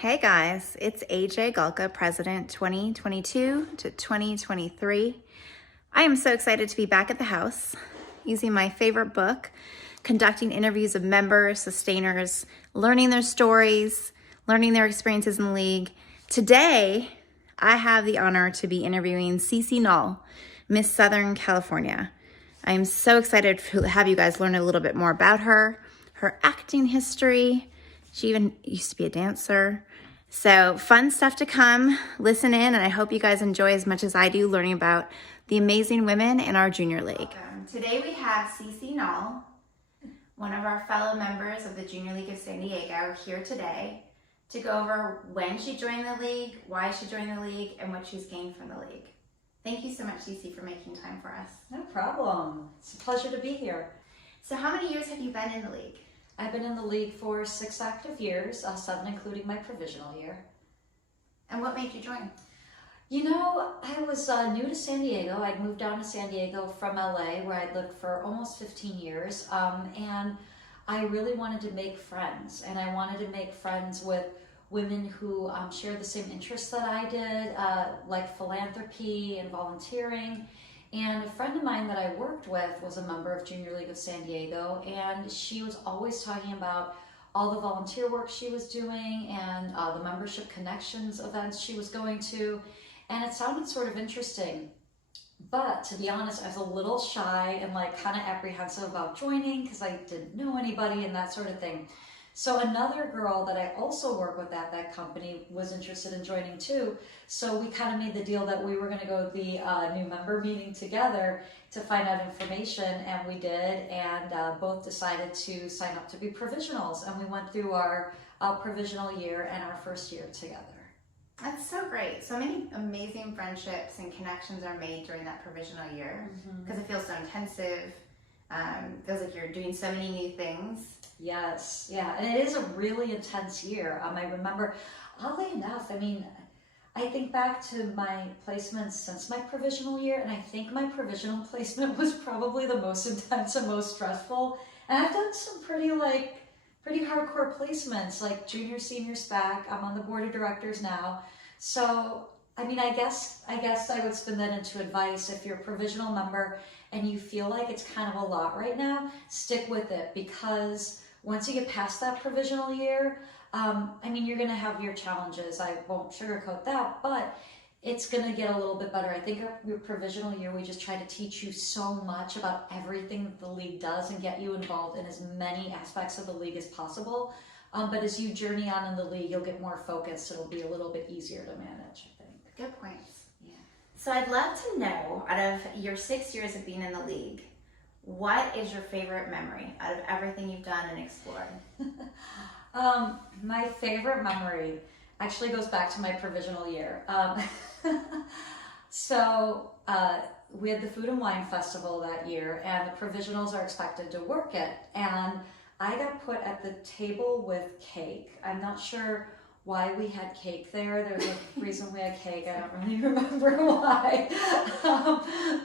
Hey guys, it's AJ Galka, President 2022 to 2023. I am so excited to be back at the house using my favorite book, conducting interviews of members, sustainers, learning their stories, learning their experiences in the league. Today, I have the honor to be interviewing Nall, Miss Southern California. I am so excited to have you guys learn a little bit more about her acting history. She even used to be a dancer. So fun stuff to come. Listen in, and I hope you guys enjoy as much as I do learning about the amazing women in our junior league. Today we have Nall, one of our fellow members of the Junior League of San Diego, here today to go over when she joined the league, why she joined the league, and what she's gained from the league. Thank you so much, Cece, for making time for us. No problem. It's a pleasure to be here. So how many years have you been in the league? I've been in the league for 6 active years, 7 including my provisional year. And what made you join? You know, I was new to San Diego. I'd moved down to San Diego from LA, where I'd lived for almost 15 years. And I really wanted to make friends. And I wanted to make friends with women who shared the same interests that I did, like philanthropy and volunteering. And a friend of mine that I worked with was a member of Junior League of San Diego, and she was always talking about all the volunteer work she was doing and the membership connections events she was going to, and it sounded sort of interesting. But to be honest, I was a little shy and like kind of apprehensive about joining because I didn't know anybody and that sort of thing. So another girl that I also work with at that company was interested in joining too. So we kind of made the deal that we were going to go to the new member meeting together to find out information, and we did, and both decided to sign up to be provisionals, and we went through our provisional year and our first year together. That's so great. So many amazing friendships and connections are made during that provisional year because it feels so intensive. Feels like you're doing so many new things. Yes, yeah, and it is a really intense year. I remember, oddly enough, I think back to my placements since my provisional year, and I think my provisional placement was probably the most intense and most stressful. And I've done some pretty hardcore placements, like junior, senior SPAC. I'm on the board of directors now. So, I guess I would spin that into advice. If you're a provisional member and you feel like it's kind of a lot right now, stick with it, because once you get past that provisional year, you're going to have your challenges. I won't sugarcoat that, but it's going to get a little bit better. I think your provisional year, we just try to teach you so much about everything that the league does and get you involved in as many aspects of the league as possible. But as you journey on in the league, you'll get more focused. It'll be a little bit easier to manage, I think. Good points. Yeah. So I'd love to know, out of your 6 years of being in the league, what is your favorite memory out of everything you've done and explored? My favorite memory actually goes back to my provisional year. So we had the Food and Wine Festival that year, and the provisionals are expected to work it. And I got put at the table with cake. I'm not sure why we had cake there. There's a reason we had cake. I don't really remember why.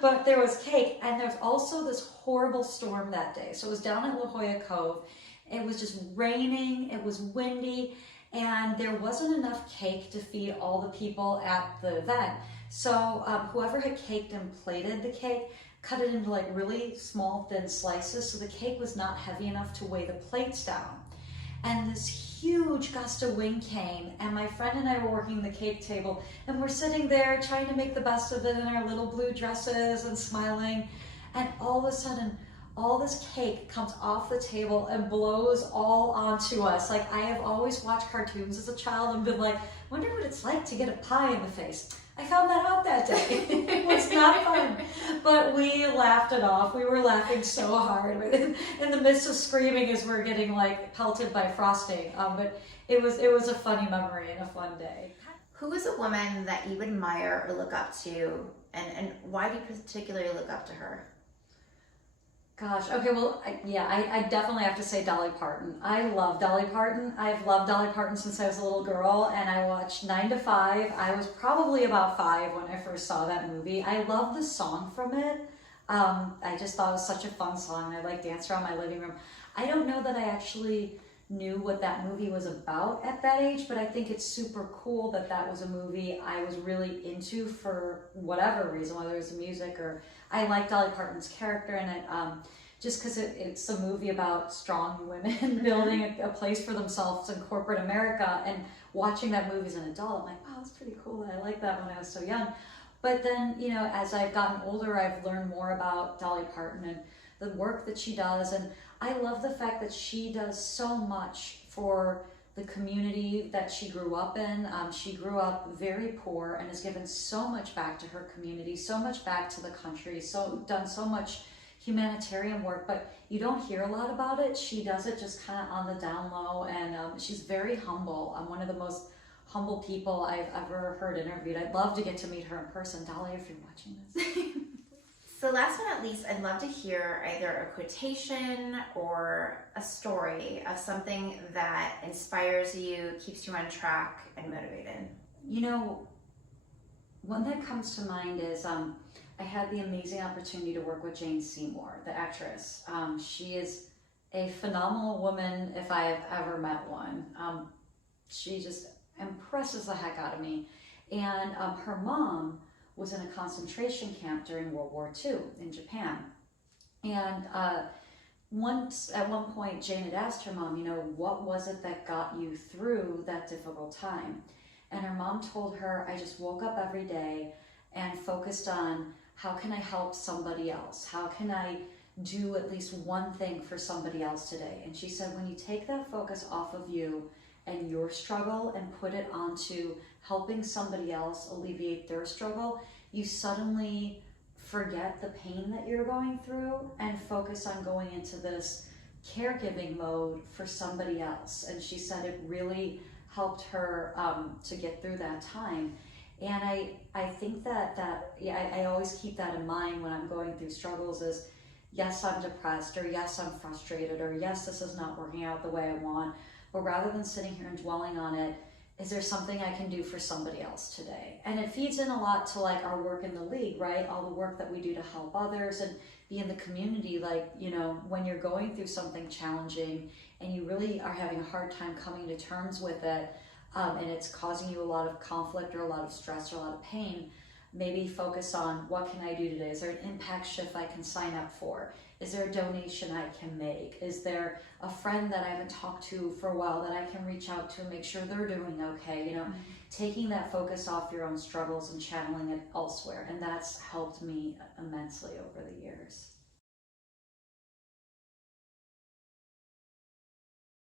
But there was cake, and there's also this horrible storm that day. So it was down at La Jolla Cove. It was just raining, it was windy, and there wasn't enough cake to feed all the people at the event. So whoever had caked and plated the cake cut it into like really small, thin slices, so the cake was not heavy enough to weigh the plates down. And this huge gust of wind came, and my friend and I were working the cake table, and we're sitting there trying to make the best of it in our little blue dresses and smiling, and all of a sudden, all this cake comes off the table and blows all onto us. Like, I have always watched cartoons as a child and been like, wonder what it's like to get a pie in the face. I found that out that day. It was not fun, but we laughed it off. We were laughing so hard in the midst of screaming as we're getting like pelted by frosting. But it was a funny memory and a fun day. Who is a woman that you admire or look up to, and why do you particularly look up to her? Gosh, okay, well, I definitely have to say Dolly Parton. I love Dolly Parton. I've loved Dolly Parton since I was a little girl, and I watched 9 to 5. I was probably about 5 when I first saw that movie. I love the song from it. I just thought it was such a fun song. I like danced around my living room. I don't know that I actually knew what that movie was about at that age, but I think it's super cool that that was a movie I was really into for whatever reason, whether it was the music or I like Dolly Parton's character in it, just because it's a movie about strong women building a place for themselves in corporate America, and watching that movie as an adult, I'm like, wow, that's pretty cool. I liked that when I was so young. But then, you know, as I've gotten older, I've learned more about Dolly Parton and the work that she does, and I love the fact that she does so much for the community that she grew up in. She grew up very poor and has given so much back to her community, so much back to the country, done so much humanitarian work, but you don't hear a lot about it. She does it just kind of on the down low, and she's very humble. I'm one of the most humble people I've ever heard interviewed. I'd love to get to meet her in person. Dolly, if you're watching this. So last but not least, I'd love to hear either a quotation or a story of something that inspires you, keeps you on track, and motivated. You know, one that comes to mind is I had the amazing opportunity to work with Jane Seymour, the actress. She is a phenomenal woman if I have ever met one. She just impresses the heck out of me. And her mom was in a concentration camp during World War II in Japan. And at one point, Jane had asked her mom, you know, what was it that got you through that difficult time? And her mom told her, I just woke up every day and focused on how can I help somebody else? How can I do at least one thing for somebody else today? And she said, when you take that focus off of you and your struggle and put it onto helping somebody else alleviate their struggle, you suddenly forget the pain that you're going through and focus on going into this caregiving mode for somebody else. And she said it really helped her to get through that time. And I think I always keep that in mind when I'm going through struggles is, yes, I'm depressed, or yes, I'm frustrated, or yes, this is not working out the way I want. But rather than sitting here and dwelling on it, is there something I can do for somebody else today? And it feeds in a lot to like our work in the league, right? All the work that we do to help others and be in the community. Like, you know, when you're going through something challenging and you really are having a hard time coming to terms with it, and it's causing you a lot of conflict or a lot of stress or a lot of pain, maybe focus on what can I do today? Is there an impact shift I can sign up for? Is there a donation I can make? Is there a friend that I haven't talked to for a while that I can reach out to and make sure they're doing okay? You know, taking that focus off your own struggles and channeling it elsewhere. And that's helped me immensely over the years.